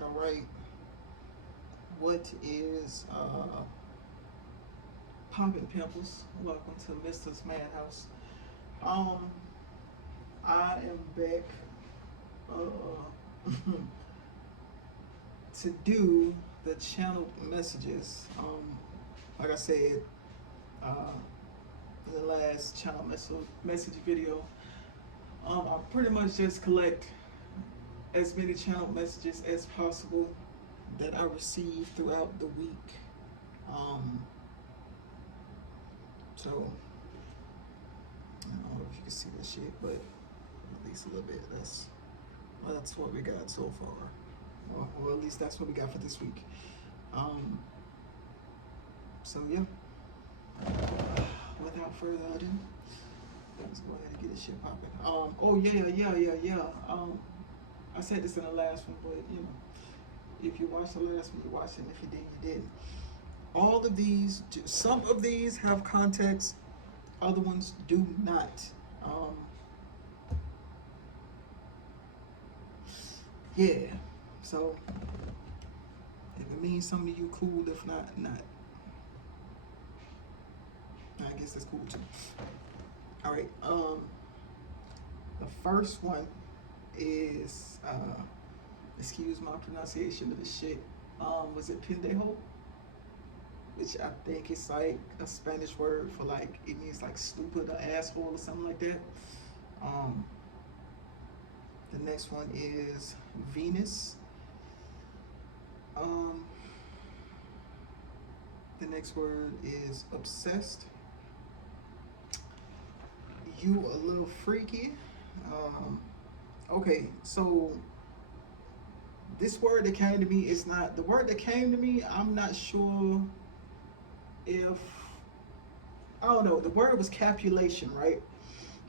Alright. What is poppin' pimples? Welcome to Mr.'s Madhouse. Um, I am back to do the channeled messages. Like I said, in the last channel message video, I pretty much just collect as many channel messages as possible that I receive throughout the week. So I don't know if you can see this shit, but at least a little bit. That's what we got so far, or at least that's what we got for this week. So yeah. Without further ado, let's go ahead and get this shit popping. Oh yeah. I said this in the last one, but you know, if you watched the last one, you watched it. And if you didn't, you didn't. All of these, some of these have context, other ones do not. Yeah. So if it means something to you, cool. If not, not. I guess that's cool too. All right. The first one is excuse my pronunciation of this shit. Was it pendejo? Which I think is like a Spanish word for like, it means like stupid or asshole or something like that. The next one is Venus. The next word is obsessed. You a little freaky. Okay, so this word that came to me is not the word that came to me. I'm not sure if, I don't know. The word was capulation, right?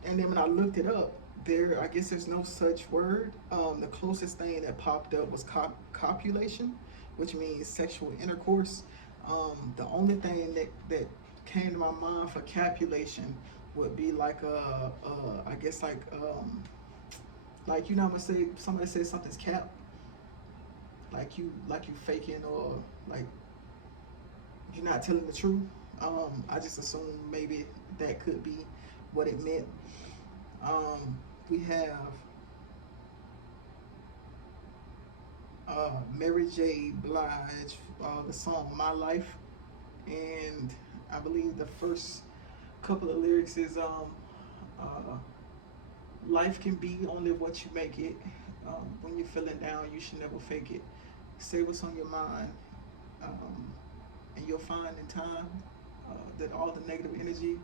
And then when I looked it up, I guess there's no such word. The closest thing that popped up was copulation, which means sexual intercourse. The only thing that came to my mind for capulation would be like I guess like you know, I'm gonna say somebody says something's cap, like you faking, or like you're not telling the truth. I just assumed maybe that could be what it meant. We have Mary J. Blige, the song "My Life," and I believe the first couple of lyrics is life can be only what you make it. When you're feeling down, you should never fake it. Say what's on your mind, and you'll find in time that all the negative energy,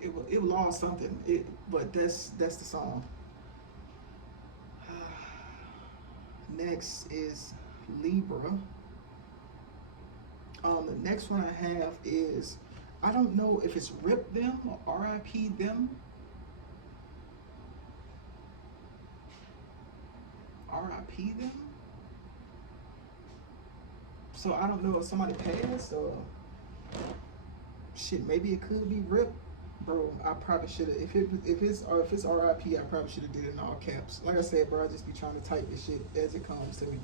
it will lost something. But that's the song. Next is Libra. The next one I have is, I don't know if it's RIP them or RIP them. RIP them. So I don't know if somebody passed or shit. Maybe it could be RIP. Bro, I probably should have. If it's RIP, I probably should have did it in all caps. Like I said, bro, I just be trying to type this shit as it comes to me.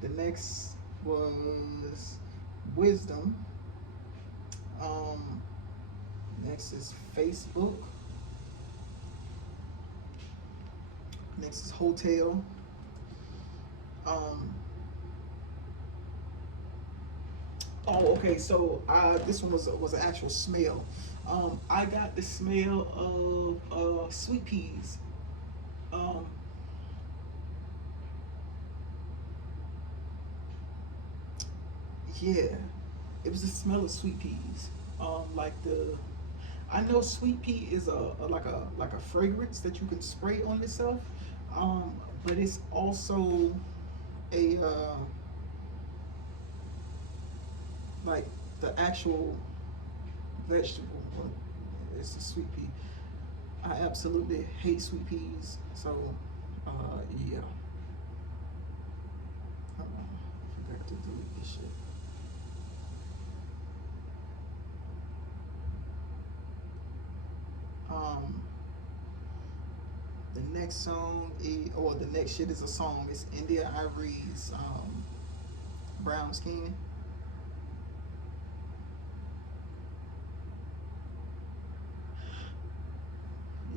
The next was wisdom. Next is Facebook. Next is hotel. Oh, okay. So this one was an actual smell. I got the smell of sweet peas. Yeah, it was the smell of sweet peas. Like I know sweet pea is like a fragrance that you can spray on yourself. But it's also a like the actual vegetable. It's a sweet pea. I absolutely hate sweet peas. So yeah. I forgot to delete this shit. The next song is, or the next shit is a song. It's India Irie's Brown Skin.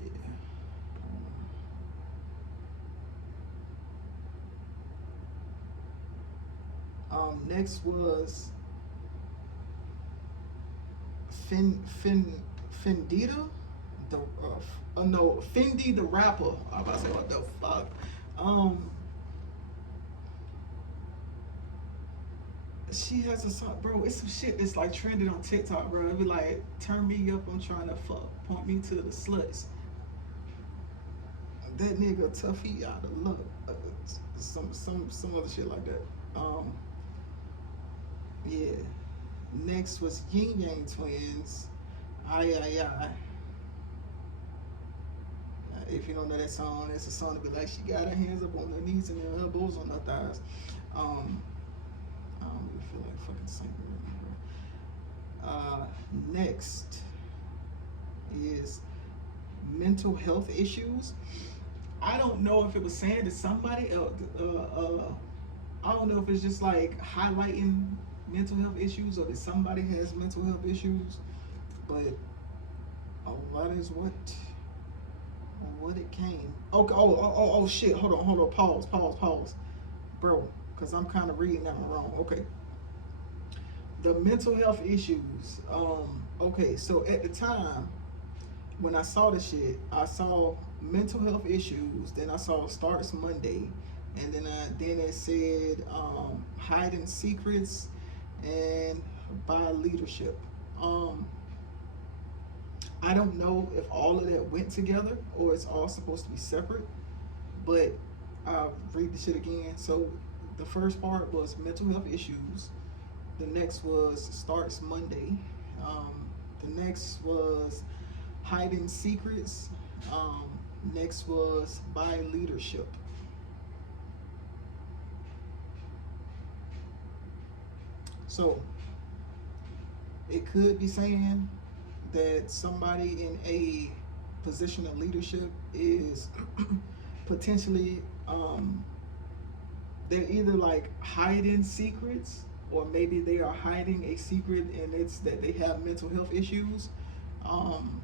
Yeah. Next was Fendita, the no, Fendi the rapper. I was about to say what the fuck. Um, she has a song, bro. It's some shit that's like trending on TikTok, bro. It be like, turn me up, I'm trying to fuck, point me to the sluts. That nigga tough, he out of luck. Some other shit like that. Yeah. Next was Yin Yang Twins. I. If you don't know that song, it's a song to be like, she got her hands up on her knees and her elbows on her thighs. Um, I don't really feel like fucking singing right now, bro. Next is mental health issues. I don't know if it was saying to somebody else. I don't know if it's just like highlighting mental health issues or that somebody has mental health issues, but a lot is what it came. Okay. Oh shit. Hold on. Pause, bro. Because I'm kind of reading that one wrong. Okay. The mental health issues. Okay. So at the time when I saw the shit, I saw mental health issues. Then I saw Starts Monday, and then it said hiding secrets and by leadership. Um, I don't know if all of that went together or it's all supposed to be separate, but I'll read the shit again. So the first part was mental health issues. The next was Starts Monday. The next was hiding secrets. Um, Next was by leadership. So it could be saying that somebody in a position of leadership is potentially they're either like hiding secrets or maybe they are hiding a secret and it's that they have mental health issues, um,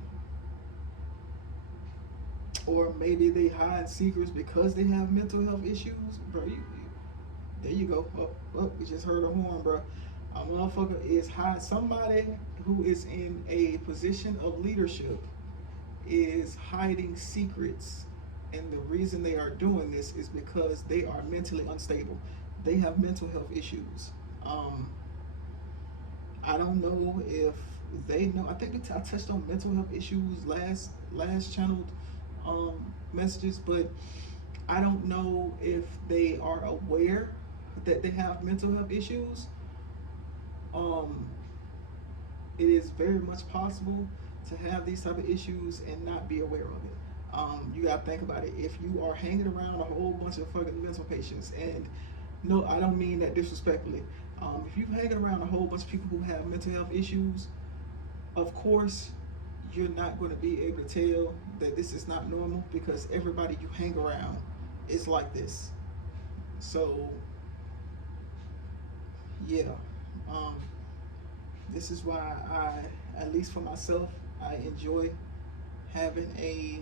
or maybe they hide secrets because they have mental health issues. Bro, there you go. We just heard a horn, bro. A motherfucker is hide somebody who is in a position of leadership is hiding secrets, and the reason they are doing this is because they are mentally unstable. They have mental health issues. Um, I don't know if they know. I think I touched on mental health issues last channeled messages, but I don't know if they are aware that they have mental health issues. Um, it is very much possible to have these type of issues and not be aware of it. You gotta think about it. If you are hanging around a whole bunch of fucking mental patients, and no, I don't mean that disrespectfully. If you're hanging around a whole bunch of people who have mental health issues, of course, you're not going to be able to tell that this is not normal because everybody you hang around is like this. So, yeah, um, this is why at least for myself, I enjoy having a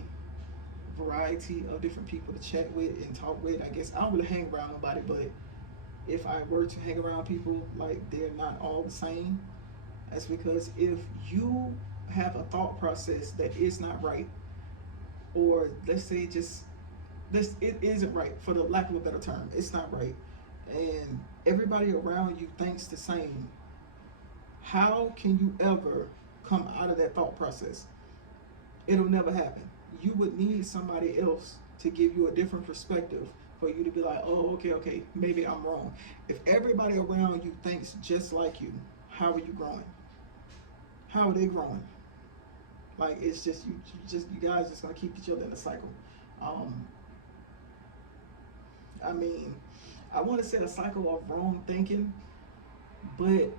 variety of different people to chat with and talk with. I guess I don't really hang around nobody, but if I were to hang around people, like they're not all the same. That's because if you have a thought process that is not right, or let's say just this it isn't right for the lack of a better term, it's not right, and everybody around you thinks the same, how can you ever come out of that thought process? It'll never happen. You would need somebody else to give you a different perspective for you to be like, oh, okay, maybe I'm wrong. If everybody around you thinks just like you, how are you growing? How are they growing? Like it's just you guys just gonna keep each other in a cycle. Um, I mean, I want to say a cycle of wrong thinking, but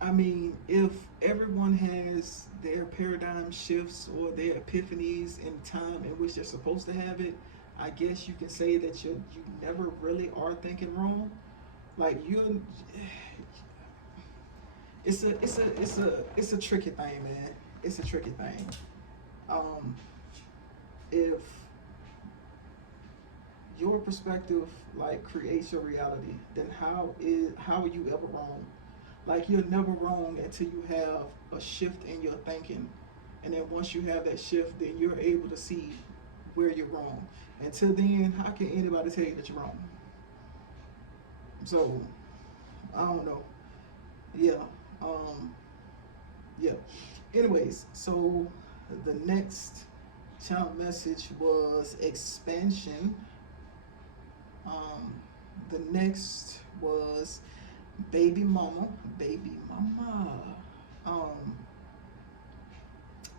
I mean, if everyone has their paradigm shifts or their epiphanies in time in which they're supposed to have it, I guess you can say that you never really are thinking wrong. Like you, it's a tricky thing, man. It's a tricky thing. Um, if your perspective like creates your reality, then how are you ever wrong? Like you're never wrong until you have a shift in your thinking, and then once you have that shift, then you're able to see where you're wrong. Until then, how can anybody tell you that you're wrong? So I don't know. Yeah. Um, yeah. Anyways, so the next channel message was expansion. Um, the next was baby mama, baby mama. Um,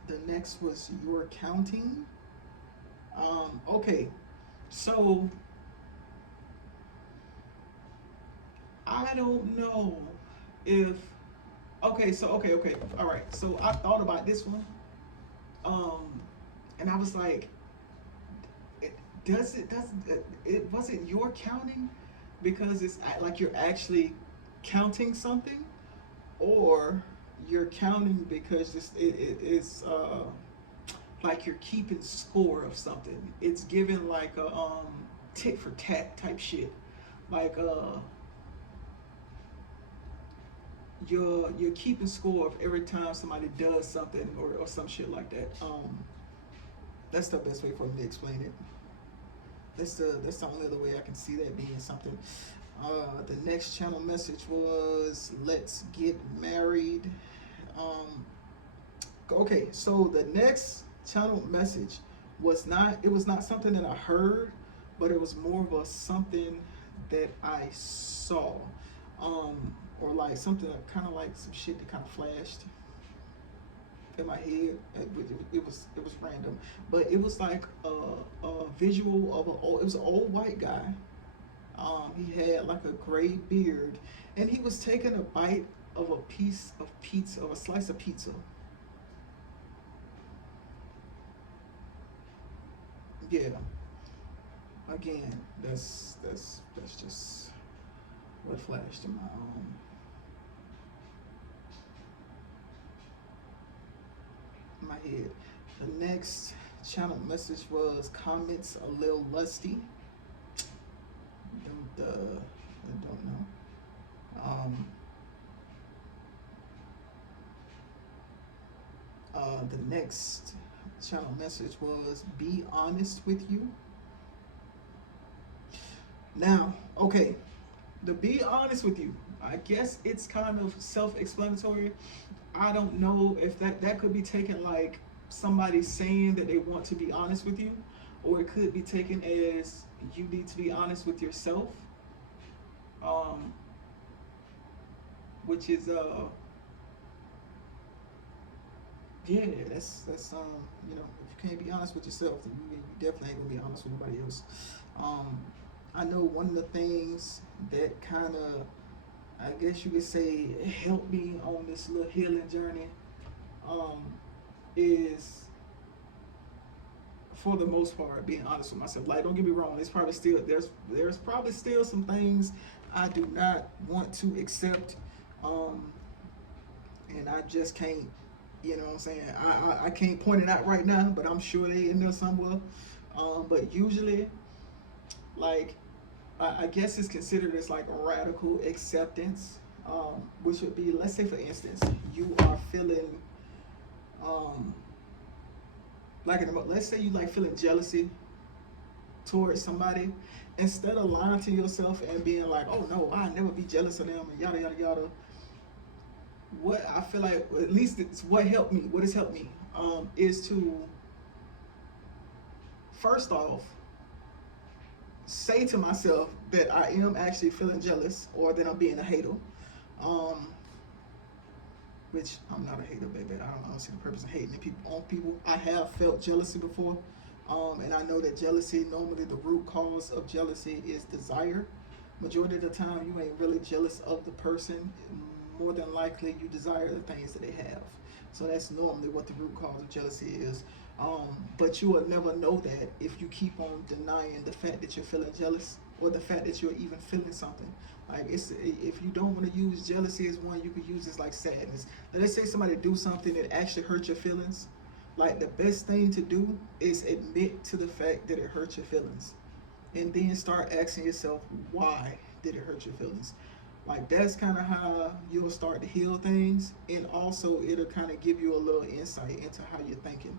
the next was your counting. Okay, so I don't know if okay, all right. So I thought about this one, um, and I was like, it was it your counting because it's like you're actually counting something, or you're counting because it's like you're keeping score of something. It's given like a tit for tat type shit. Like you're keeping score of every time somebody does something or some shit like that. That's the best way for me to explain it. That's the only other way I can see that being something. The next channel message was let's get married. Um, okay, so the next channel message was not something that I heard, but it was more of a something that I saw, or like something kind of like some shit that kind of flashed in my head. It was random, but it was like a visual of it was an old white guy. He had like a gray beard, and he was taking a bite of a piece of pizza, of a slice of pizza. Yeah. Again, that's just what flashed in my head. The next channel message was comments a little lusty. I don't know. The next channel message was be honest with you. Now, okay, to be honest with you, I guess it's kind of self-explanatory. I don't know if that could be taken like somebody saying that they want to be honest with you, or it could be taken as you need to be honest with yourself, um, which is yeah, that's if you can't be honest with yourself, then you definitely ain't gonna be honest with nobody else. Um, I know one of the things that kind of, I guess you could say, helped me on this little healing journey, um, is for the most part being honest with myself. Like, don't get me wrong, there's probably still some things I do not want to accept, um, and I just can't. You know what I'm saying? I can't point it out right now, but I'm sure they in there somewhere. But usually, like, I guess it's considered as like a radical acceptance, which would be, let's say, for instance, you are feeling, um, let's say you like feeling jealousy towards somebody. Instead of lying to yourself and being like, oh no, I'll never be jealous of them and yada yada yada, what I feel like, at least it's what has helped me, is to first off say to myself that I am actually feeling jealous or that I'm being a hater. Um, which I'm not a hater, baby. I don't see the purpose of hating people on people. I have felt jealousy before, and I know that jealousy, normally the root cause of jealousy is desire. Majority of the time, you ain't really jealous of the person. more than likely you desire the things that they have. So that's normally what the root cause of jealousy is. But you will never know that if you keep on denying the fact that you're feeling jealous, or the fact that you're even feeling something. Like, it's, if you don't want to use jealousy as one, you could use it like sadness. Let's say somebody do something that actually hurt your feelings. Like, the best thing to do is admit to the fact that it hurt your feelings, and then start asking yourself, why did it hurt your feelings? Like, that's kind of how you'll start to heal things, and also it'll kind of give you a little insight into how you're thinking.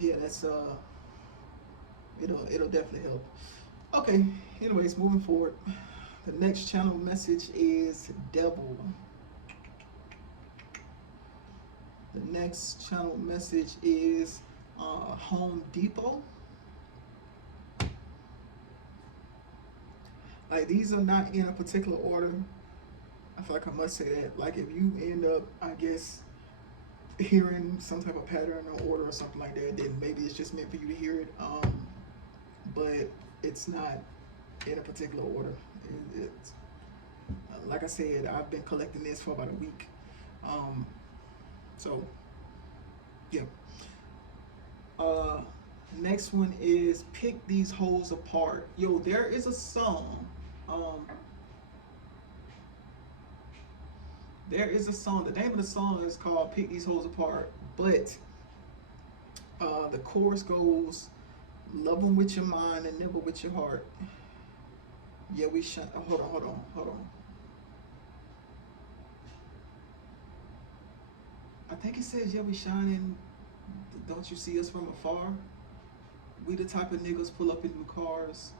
Yeah, that's it'll definitely help. Okay, anyways, moving forward, the next channel message is devil. The next channel message is Home Depot. Like, these are not in a particular order. I feel like I must say that. Like, if you end up, I guess, hearing some type of pattern or order or something like that, then maybe it's just meant for you to hear it. But it's not in a particular order. It's like I said, I've been collecting this for about a week. So yeah. Next one is Pick These Holes Apart. Yo, there is a song. There is a song. The name of the song is called Pick These Holes Apart, but the chorus goes, love them with your mind and never with your heart. Yeah, we shine. Hold on. I think it says, yeah, we shining. Don't you see us from afar? We the type of niggas pull up in new cars.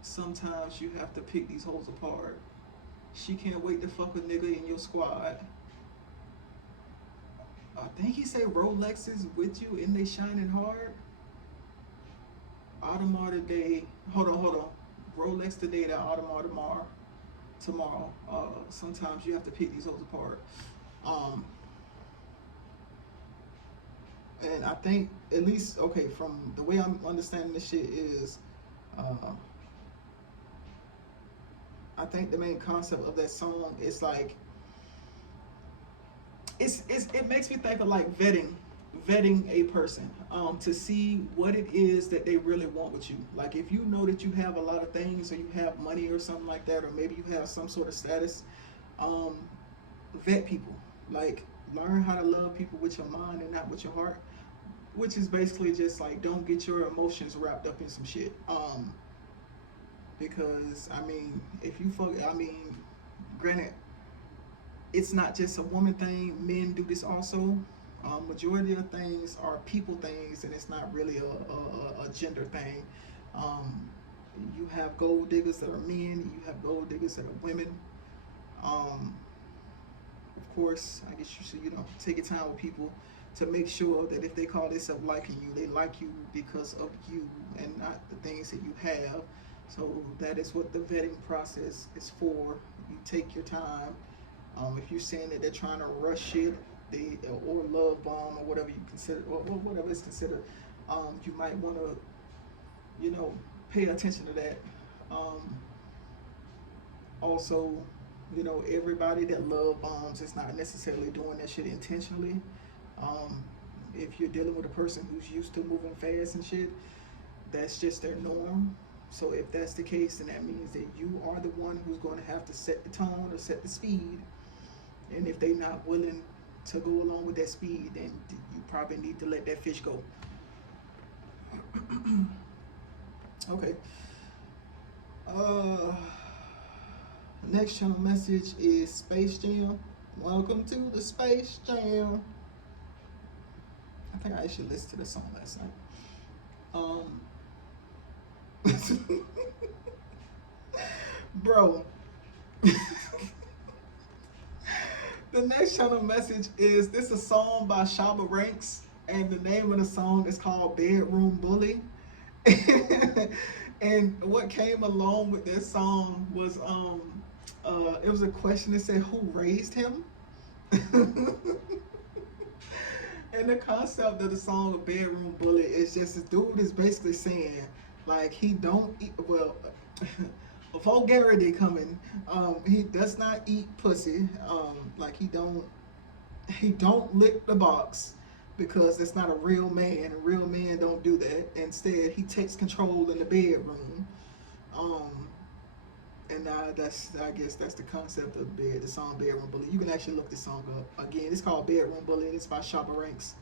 Sometimes you have to pick these holes apart. She can't wait to fuck a nigga in your squad. I think he said Rolexes with you and they shining hard. Audemars today. Hold on. Rolex today, that Audemars tomorrow. Sometimes you have to pick these holes apart. And I think, at least, okay, from the way I'm understanding this shit is, I think the main concept of that song is like, it makes me think of like vetting a person, to see what it is that they really want with you. Like, if you know that you have a lot of things, or you have money or something like that, or maybe you have some sort of status, vet people. Like, learn how to love people with your mind and not with your heart, which is basically just like, don't get your emotions wrapped up in some shit. Because I mean, if you fuck, I mean, granted, it's not just a woman thing. Men do this also. Majority of things are people things, and it's not really a gender thing. You have gold diggers that are men. You have gold diggers that are women. Of course, I guess you should, take your time with people to make sure that if they call themselves liking you, they like you because of you and not the things that you have. So that is what the vetting process is for. You take your time. If you're saying that they're trying to rush shit, or love bomb, or whatever you consider, or whatever is considered, you might want to, pay attention to that. Also, everybody that love bombs is not necessarily doing that shit intentionally. If you're dealing with a person who's used to moving fast and shit, that's just their norm. So if that's the case, then that means that you are the one who's going to have to set the tone or set the speed. And if they're not willing to go along with that speed, then you probably need to let that fish go. Okay. Next channel message is Space Jam. Welcome to the Space Jam. I think I actually listened to this song last night. Bro. The next channel message is, this is a song by Shabba Ranks, and the name of the song is called Bedroom Bully. And what came along with this song was it was a question that said, who raised him? And the concept of the song of Bedroom Bully is just, this dude is basically saying, like, he don't eat, well, vulgarity coming. He does not eat pussy. Like he don't lick the box because that's not a real man. A real man don't do that. Instead, he takes control in the bedroom. Um, and that's I guess that's the concept of the song Bedroom Bully. You can actually look this song up. Again, it's called Bedroom Bully. It's by Shabba Ranks.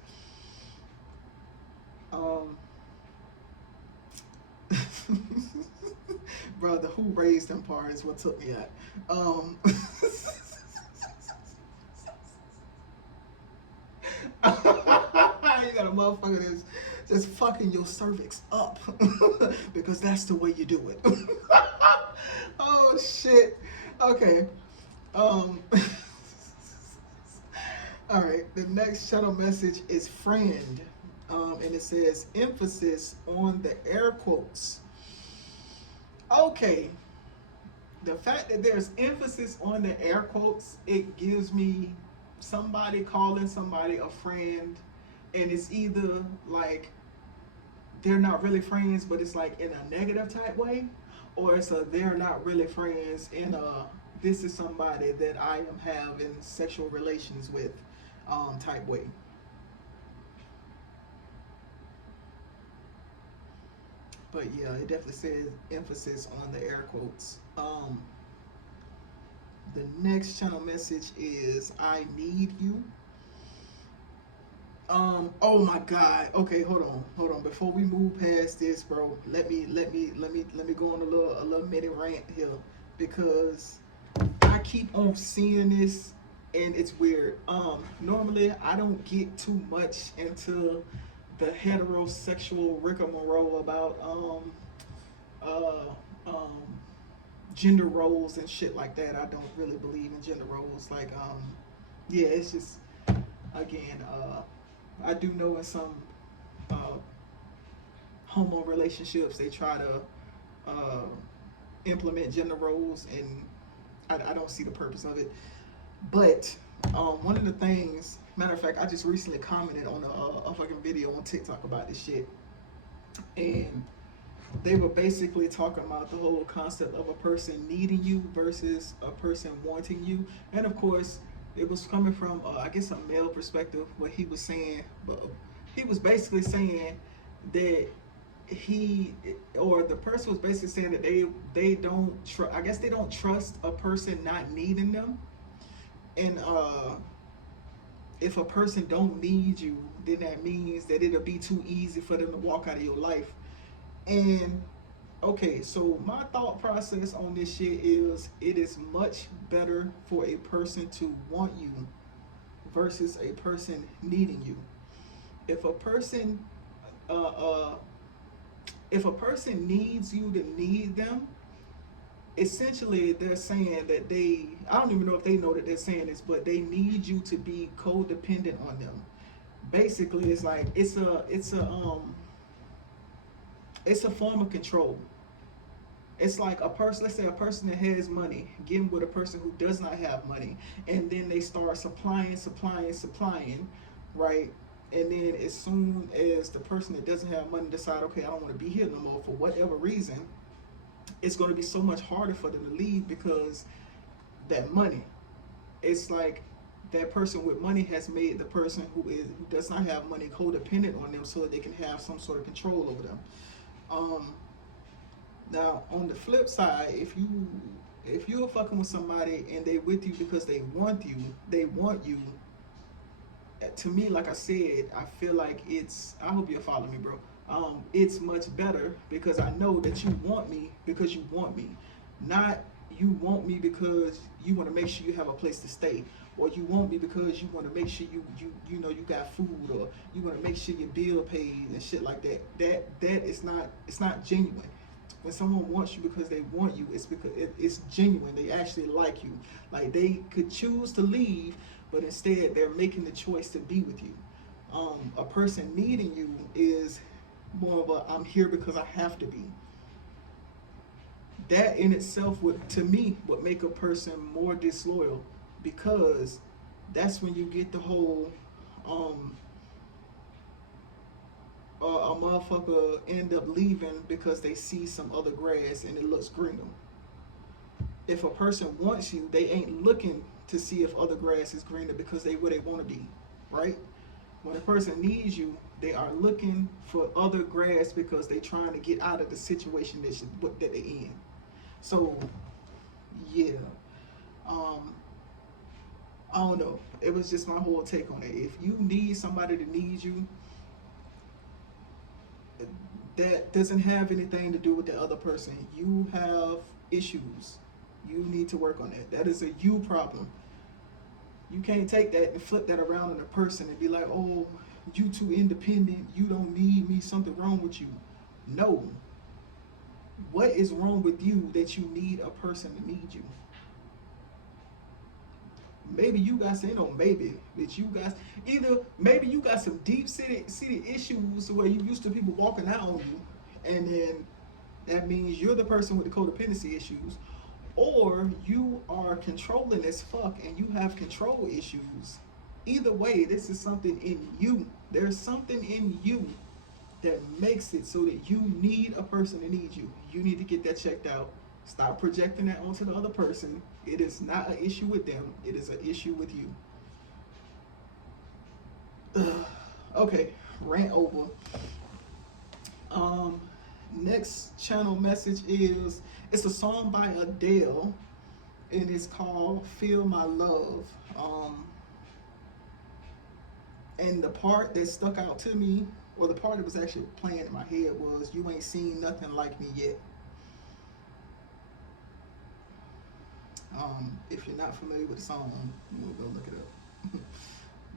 Um, bro, the who raised him part is what took me out. You got a motherfucker that's just fucking your cervix up because that's the way you do it. Oh shit. Okay. Um. All right. The next shuttle message is friend, and it says emphasis on the air quotes. Okay. The fact that there's emphasis on the air quotes, it gives me somebody calling somebody a friend, and it's either like they're not really friends, but it's like in a negative type way, or it's a they're not really friends in a this is somebody that I am having sexual relations with type way. But yeah, it definitely says emphasis on the air quotes. The next channel message is I need you. Oh my god. Okay, hold on. Before we move past this, bro, let me go on a little mini rant here because I keep on seeing this and it's weird. Normally I don't get too much into the heterosexual rigmarole about uh um gender roles and shit like that. I don't really believe in gender roles. Like yeah, it's just again I do know in some uh, homo relationships they try to uh, implement gender roles, and I don't see the purpose of it. But one of the things, matter of fact, I just recently commented on a fucking video on TikTok about this shit, and they were basically talking about the whole concept of a person needing you versus a person wanting you, and of course, it was coming from I guess a male perspective. What he was saying, but he was basically saying that he or the person was basically saying that they don't I guess they don't trust a person not needing them, and if a person don't need you, then that means that it'll be too easy for them to walk out of your life. And okay, so my thought process on this shit is it is much better for a person to want you versus a person needing you. If a person uh, uh, if a person needs you to need them, essentially they're saying that I don't even know if they know that they're saying this, but they need you to be codependent on them. Basically, it's like it's a form of control. It's like a person, let's say a person that has money getting with a person who does not have money, and then they start supplying, right? And then as soon as the person that doesn't have money decide, okay, I don't want to be here no more for whatever reason, it's going to be so much harder for them to leave because that money. It's like that person with money has made the person who does not have money codependent on them so that they can have some sort of control over them. Um, Now, on the flip side, if you're fucking with somebody and they with you because they want you. To me, like I said, I feel like it's. I hope you'll follow me, bro. It's much better because I know that you want me because you want me, not you want me because you want to make sure you have a place to stay, or you want me because you want to make sure you know you got food, or you want to make sure your bill paid and shit like that. That is not it's not genuine. When someone wants you because they want you, it's because it's genuine. They actually like you. Like they could choose to leave, but instead they're making the choice to be with you. A person needing you is more of a I'm here because I have to be. That in itself would, to me, would make a person more disloyal because that's when you get the whole um, a motherfucker end up leaving because they see some other grass and it looks greener. If a person wants you, they ain't looking to see if other grass is greener because they where they want to be, right? When a person needs you, they are looking for other grass because they trying to get out of the situation that they're in. So, yeah, um, I don't know. It was just my whole take on it. If you need somebody to need you, that doesn't have anything to do with the other person. You have issues. You need to work on that. That is a you problem. You can't take that and flip that around on a person and be like, oh, you too independent. You don't need me. Something wrong with you. No. What is wrong with you that you need a person to need you? Maybe you got some, maybe that you got either maybe you got some deep city issues where you used to people walking out on you, and then that means you're the person with the codependency issues, or you are controlling as fuck and you have control issues. Either way, this is something in you. There's something in you that makes it so that you need a person to need you. You need to get that checked out. Stop projecting that onto the other person. It is not an issue with them. It is an issue with you. Okay, rant over. Um, Next channel message is it's a song by Adele, and it's called "Feel My Love." And the part that stuck out to me, or the part that was actually playing in my head, was "You ain't seen nothing like me yet." If you're not familiar with the song, you will go look it up.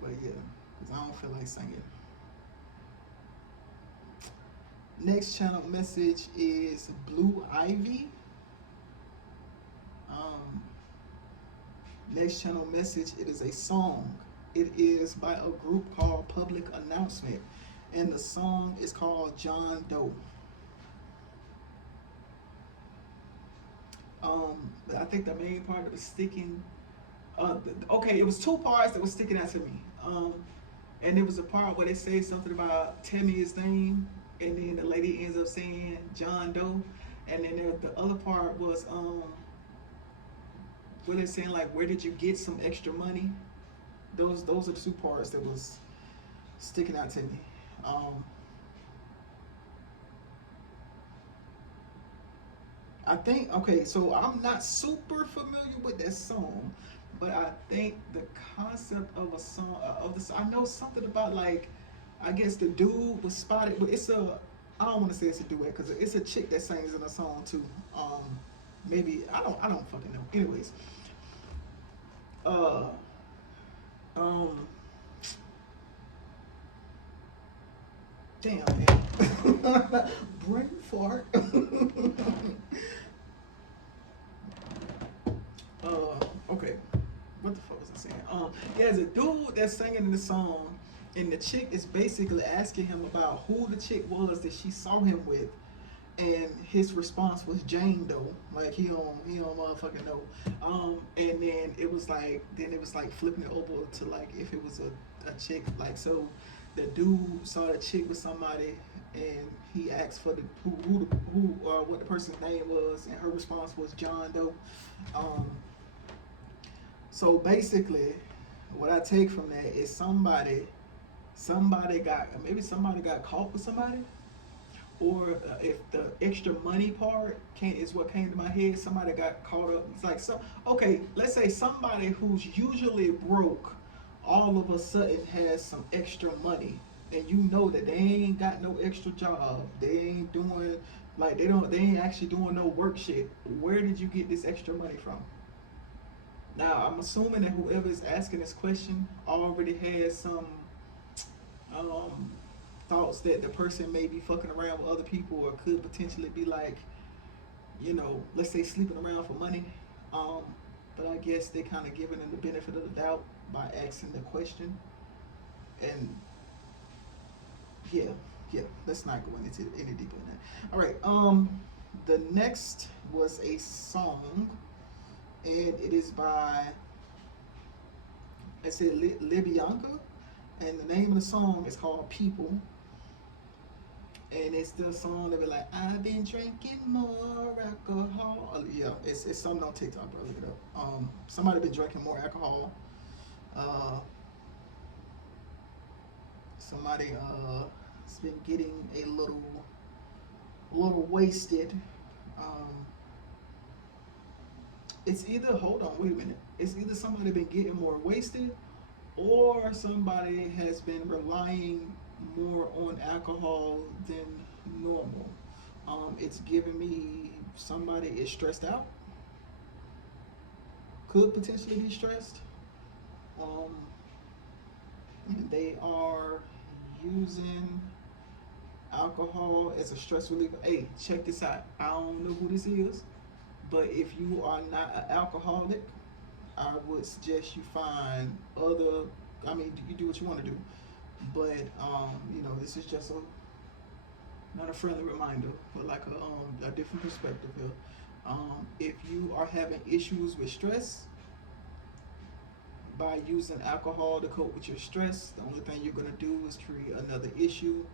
But yeah, because I don't feel like singing. Next channel message is Blue Ivy. Um, Next channel message, it is a song. It is by a group called Public Announcement, and the song is called John Doe. I think the main part that was sticking, okay, it was two parts that was sticking out to me. And there was a part where they say something about tell me his name, and then the lady ends up saying John Doe, and then the other part was where they're saying like where did you get some extra money? Those are the two parts that was sticking out to me. Um, I think okay, so I'm not super familiar with that song, but I think the concept of a song of this, I know something about like, I guess the dude was spotted, but it's a, I don't want to say it's a duet because it's a chick that sings in a song too. Maybe I don't fucking know. Anyways, uh, um, damn man, brain fart. Okay. What the fuck was I saying? Yeah, there's a dude that's singing in the song, and the chick is basically asking him about who the chick was that she saw him with, and his response was Jane Doe. Like he don't motherfucking know. And then it was like flipping it over to like if it was a chick. Like so, the dude saw the chick with somebody, and he asked for the who what the person's name was, and her response was John Doe. Um, so basically, what I take from that is somebody got caught with somebody, or if the extra money part is what came to my head. Somebody got caught up. It's like so. Okay, let's say somebody who's usually broke, all of a sudden has some extra money, and you know that they ain't got no extra job. They ain't doing like they ain't actually doing no work shit. Where did you get this extra money from? Now I'm assuming that whoever is asking this question already has some um, thoughts that the person may be fucking around with other people or could potentially be like, let's say sleeping around for money. Um, but I guess they kind of giving them the benefit of the doubt by asking the question. And yeah, yeah, let's not go into any deeper than that. All right. The next was a song, and it is by I said Libianca, and the name of the song is called People. And it's the song that be like, I've been drinking more alcohol. Yeah, it's something on TikTok, bro. Look it up. Somebody been drinking more alcohol. Uh, somebody has been getting a little wasted. Um, it's either hold on, wait a minute. It's either somebody been getting more wasted, or somebody has been relying more on alcohol than normal. It's giving me somebody is stressed out, could potentially be stressed. Um, and they are using alcohol as a stress reliever. Hey, check this out. I don't know who this is, but if you are not an alcoholic, I would suggest you find other. I mean, you do what you want to do, but this is just not a friendly reminder, but like a different perspective here. If you are having issues with stress, by using alcohol to cope with your stress, the only thing you're going to do is create another issue,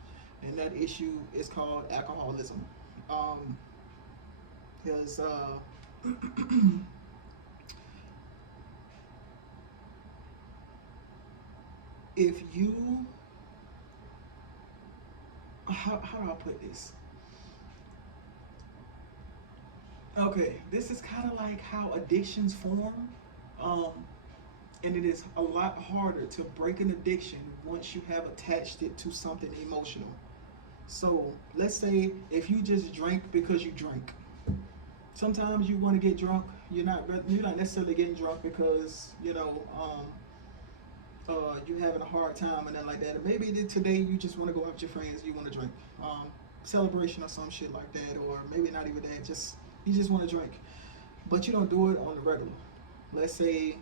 and that issue is called alcoholism. Because if you, how do I put this? Okay, this is kind of like how addictions form. Um, and it is a lot harder to break an addiction once you have attached it to something emotional. So let's say if you just drink because you drink. Sometimes you want to get drunk. You're not necessarily getting drunk because you're having a hard time and then like that. Or maybe today you just want to go out with your friends. You want to drink, celebration or some shit like that, or maybe not even that. You just want to drink, but you don't do it on the regular. Let's say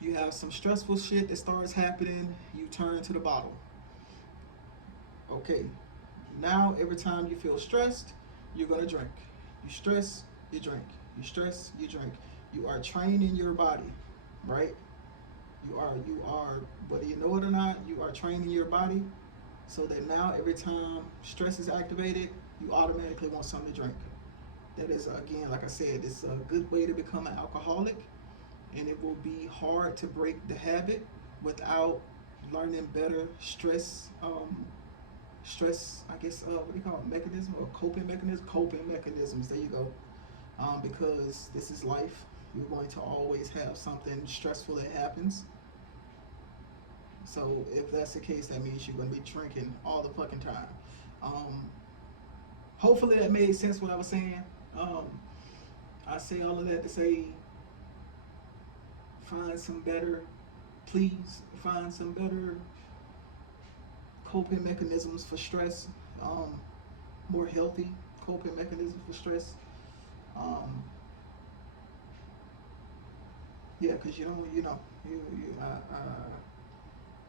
you have some stressful shit that starts happening. You turn to the bottle. Okay, now every time you feel stressed, you're gonna drink. You stress, you drink. You stress, you drink. You are training your body, right? You are, whether you know it or not, you are training your body so that now every time stress is activated, you automatically want something to drink. That is, again, like I said, it's a good way to become an alcoholic, and it will be hard to break the habit without learning better stress, I guess, what do you call it, mechanism or coping mechanisms, there you go. Because this is life. You're going to always have something stressful that happens. So if that's the case, that means you're going to be drinking all the fucking time. Hopefully that made sense what I was saying. I say all of that to say, please find some better coping mechanisms for stress, more healthy coping mechanisms for stress. Yeah, because I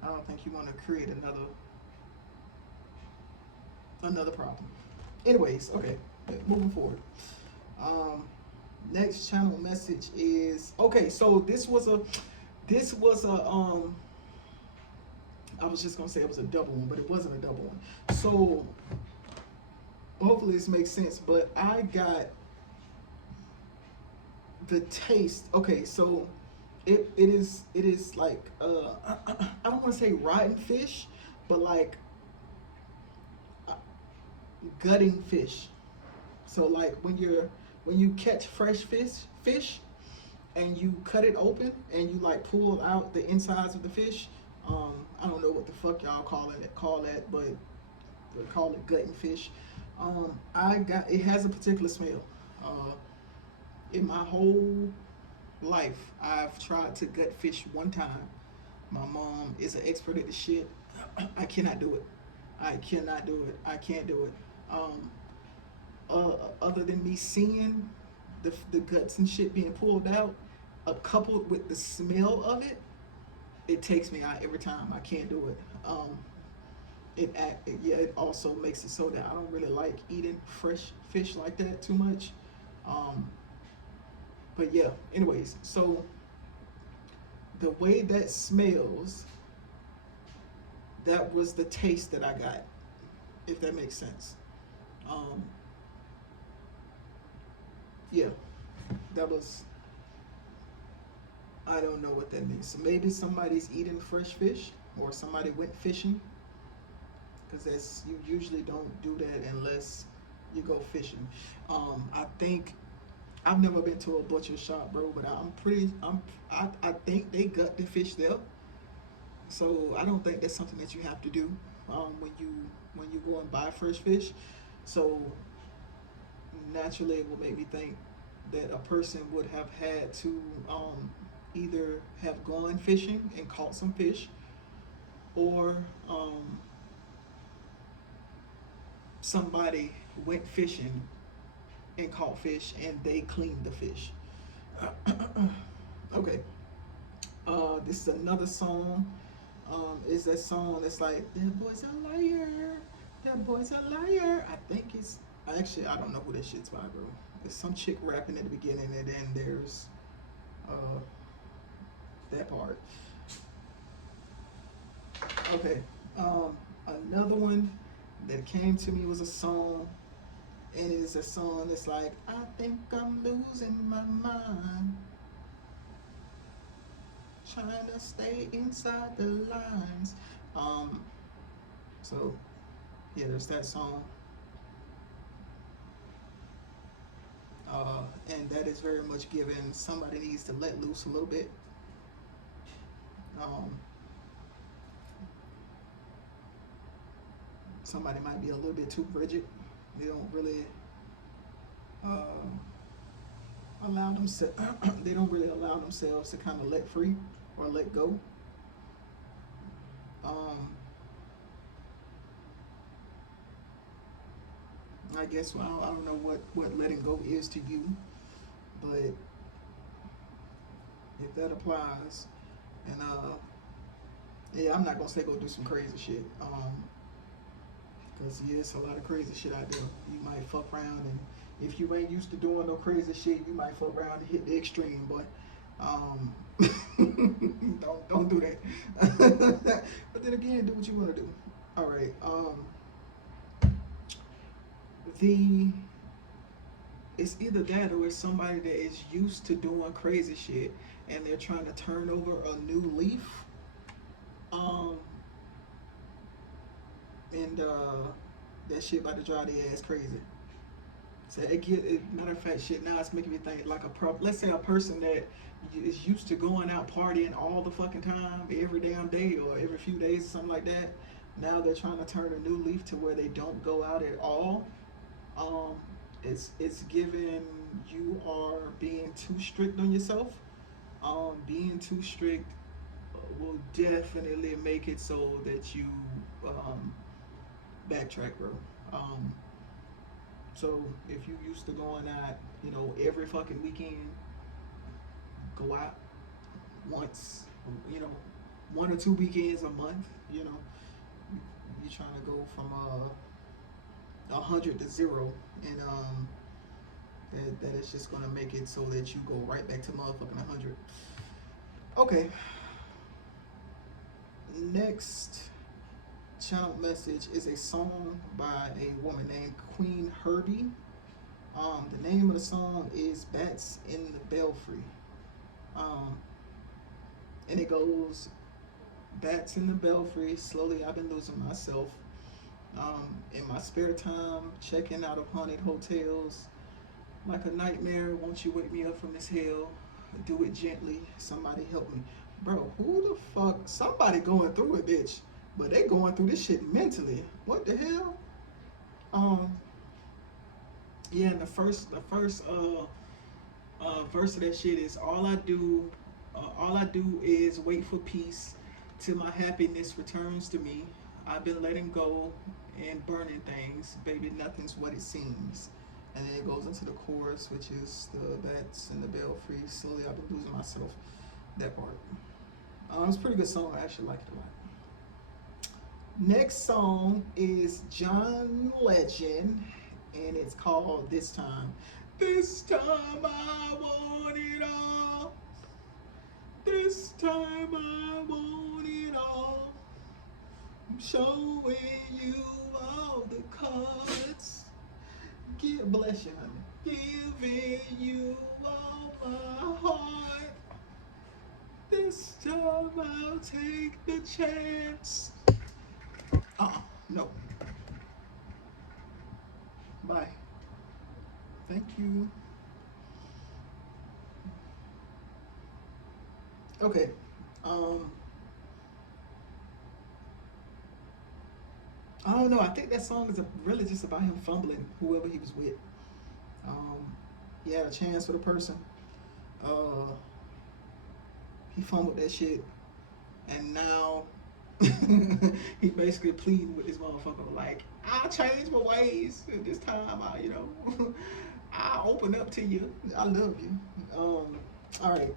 don't think you want to create another problem. Anyways, okay, moving forward. Next channel message is okay. So this was a I was just gonna say it was a double one, but it wasn't a double one. So hopefully this makes sense. But I got the taste. Okay, so it is like I don't want to say rotten fish, but like gutting fish. So like when you catch fresh fish and you cut it open and you like pull out the insides of the fish. I don't know what the fuck y'all call that, but they call it gutting fish. It has a particular smell. In my whole life, I've tried to gut fish one time. My mom is an expert at the shit. I cannot do it. I cannot do it. I can't do it. Other than me seeing the guts and shit being pulled out, coupled with the smell of it, it takes me out every time. I can't do it. It also makes it so that I don't really like eating fresh fish like that too much. But yeah, anyways, so the way that smells, that was the taste that I got. if that makes sense. Um, yeah, that was, I don't know what that means. So maybe somebody's eating fresh fish, or somebody went fishing, because that's, you usually don't do that unless you go fishing. I think I've never been to a butcher shop, bro, but I think they gut the fish there. So I don't think that's something that you have to do when you go and buy fresh fish. So naturally, it will make me think that a person would have had to either have gone fishing and caught some fish, or somebody went fishing and caught fish and they cleaned the fish. Okay. This is another song. Is that song that's like, that boy's a liar, that boy's a liar. I think it's, actually, I don't know who that shit's by, bro. There's some chick rapping at the beginning, and then there's uh, that part. Okay. Another one that came to me was a song, and it's a song that's like, I think I'm losing my mind, trying to stay inside the lines. Um, so yeah, there's that song. And that is very much given somebody needs to let loose a little bit. Um, Somebody might be a little bit too rigid. They don't really uh, allow themselves. They don't really allow themselves to kind of let free or let go. Um, I guess, well, I don't know what letting go is to you, but if that applies, and yeah, I'm not gonna say go do some crazy shit. Cause yeah, it's a lot of crazy shit out there. You might fuck around, and if you ain't used to doing no crazy shit, you might fuck around and hit the extreme. But don't do that. But then again, do what you want to do. All right. The It's either that, or it's somebody that is used to doing crazy shit and they're trying to turn over a new leaf. Um, and that shit about to drive their ass crazy. So matter of fact, shit. Now it's making me think like let's say a person that is used to going out partying all the fucking time, every damn day or every few days or something like that. Now they're trying to turn a new leaf to where they don't go out at all. Um, it's given you are being too strict on yourself. Being too strict will definitely make it so that you um, backtrack, bro. Um, so if you used to going out, every fucking weekend, go out once, you know, 1 or 2 weekends a month, you're trying to go from 100 to 0, and that is just gonna make it so that you go right back to motherfucking 100. Okay. Next channel message is a song by a woman named Queen Herbie. The name of the song is Bats in the Belfry. Um, and it goes, bats in the belfry, slowly I've been losing myself. In my spare time, checking out of haunted hotels. Like a nightmare, won't you wake me up from this hell? Do it gently, somebody help me. Bro, who the fuck? Somebody going through it, bitch. But they going through this shit mentally. What the hell? Um, yeah, and the first verse of that shit is all I do is wait for peace till my happiness returns to me. I've been letting go and burning things, baby. Nothing's what it seems. And then it goes into the chorus, which is the bats and the belfry. Slowly, I've been losing myself. That part. It's a pretty good song. I actually like it a lot. Next song is John Legend, and it's called This Time. This time I want it all. This time I want it all. I'm showing you all the cards. Bless you, honey. Giving you all my heart. This time I'll take the chance. No. Bye. Thank you. Okay. I don't know. I think that song is really just about him fumbling whoever he was with. Um, he had a chance for the person. Uh, he fumbled that shit, and now he basically pleading with this motherfucker like, I'll change my ways this time. I'll open up to you. I love you. All right.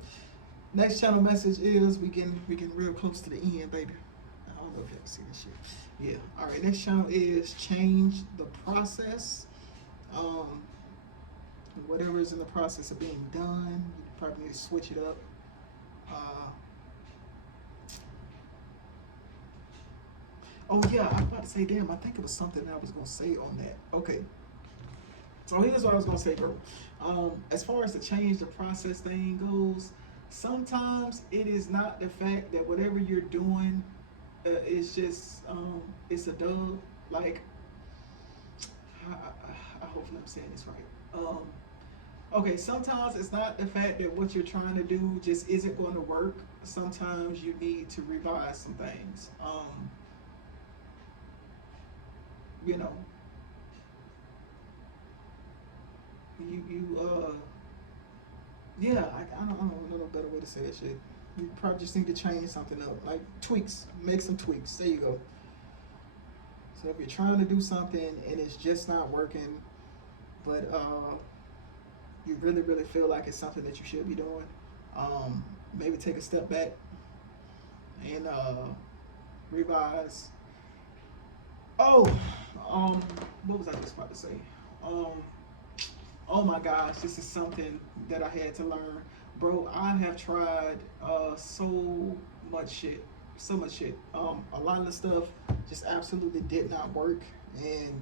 Next channel message is we getting real close to the end, baby. I don't know if y'all can see this shit. Yeah. All right. Next channel is change the process. Whatever is in the process of being done, you probably need to switch it up. Oh yeah, I was about to say, damn, I think it was something I was gonna say on that. Okay. So here's what I was gonna say, bro. As far as the change the process thing goes, sometimes it is not the fact that whatever you're doing is just it's a dub. Like I hopefully I'm saying this right. Okay, sometimes it's not the fact that what you're trying to do just isn't going to work. Sometimes you need to revise some things. You know, yeah, I don't know no better way to say that shit. You probably just need to change something up, like tweaks, make some tweaks. There you go. So if you're trying to do something and it's just not working, but you really feel like it's something that you should be doing, maybe take a step back and revise. Oh, what was I just about to say? Oh my gosh, this is something that I had to learn. Bro, I have tried so much shit. So much shit. A lot of the stuff just absolutely did not work. And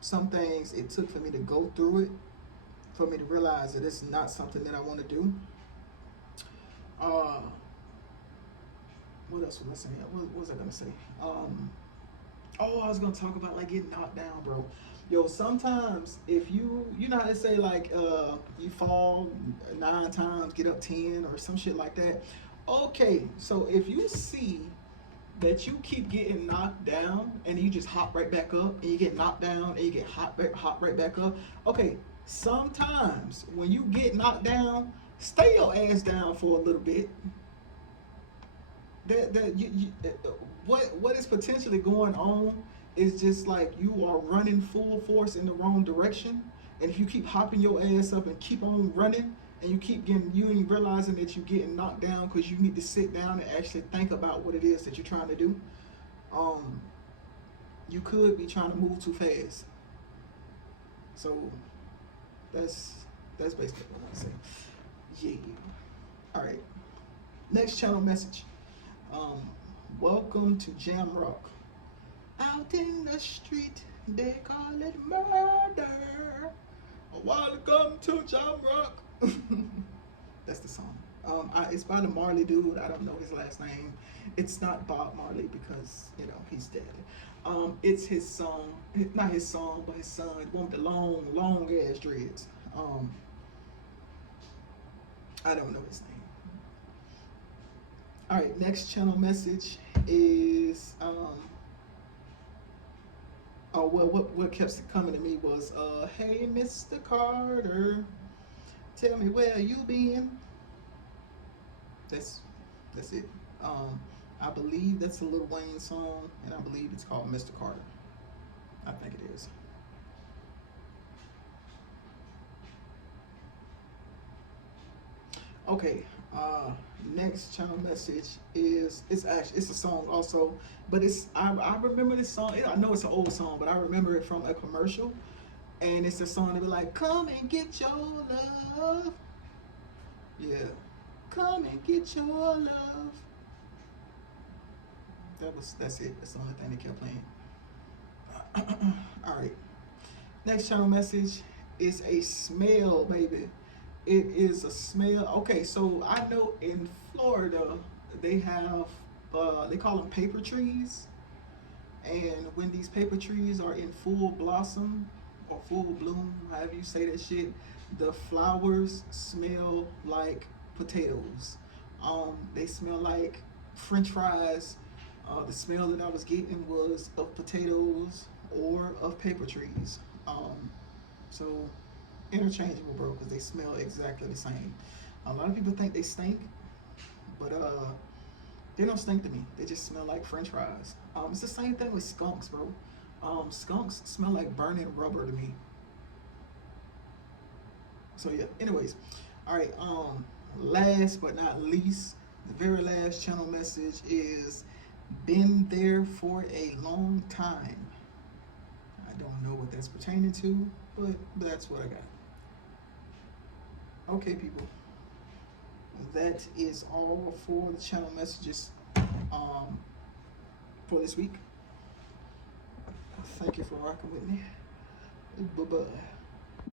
some things it took for me to go through it, for me to realize that it's not something that I want to do. What else was I saying? What was I going to say? I was going to talk about like getting knocked down, bro. Yo, sometimes if you know how to say like you fall 9 times, get up 10 or some shit like that. Okay, so if you see that you keep getting knocked down and you just hop right back up and you get knocked down and you get hop right back up. Okay, sometimes when you get knocked down, stay your ass down for a little bit. What is potentially going on is just like you are running full force in the wrong direction, and if you keep hopping your ass up and keep on running, and you ain't realizing that you're getting knocked down because you need to sit down and actually think about what it is that you're trying to do. You could be trying to move too fast. So that's basically what I'm saying. Yeah. All right. Next channel message. Welcome to Jam Rock. Out in the street, they call it murder. Welcome to Jam Rock. That's the song. It's by the Marley dude. I don't know his last name. It's not Bob Marley because he's dead. It's his song, not his song, but his son. The one with the long ass dreads. I don't know his name. All right, next channel message is what kept coming to me was hey Mr. Carter, tell me where you been. That's it. I believe that's a Lil Wayne song, and I believe it's called Mr. Carter. I think it is. Okay, next channel message is it's a song also, but I remember this song. I know it's an old song, but I remember it from a commercial, and it's a song that be like, "Come and get your love." Yeah, come and get your love. That's it. That's the only thing they kept playing. All right. Next channel message is a smell, baby. It is a smell. Okay, so I know in Florida they have they call them paper trees, and when these paper trees are in full blossom or full bloom, however you say that shit, the flowers smell like potatoes. They smell like French fries. The smell that I was getting was of potatoes or of paper trees. So interchangeable, bro, because they smell exactly the same. A lot of people think they stink, but they don't stink to me. They just smell like French fries. It's the same thing with skunks, bro. Skunks smell like burning rubber to me. So yeah. Anyways, all right. Last but not least, the very last channel message is been there for a long time. I don't know what that's pertaining to, but that's what I got. Okay, people. That is all for the channel messages um, for this week. Thank you for rocking with me. Bye bye.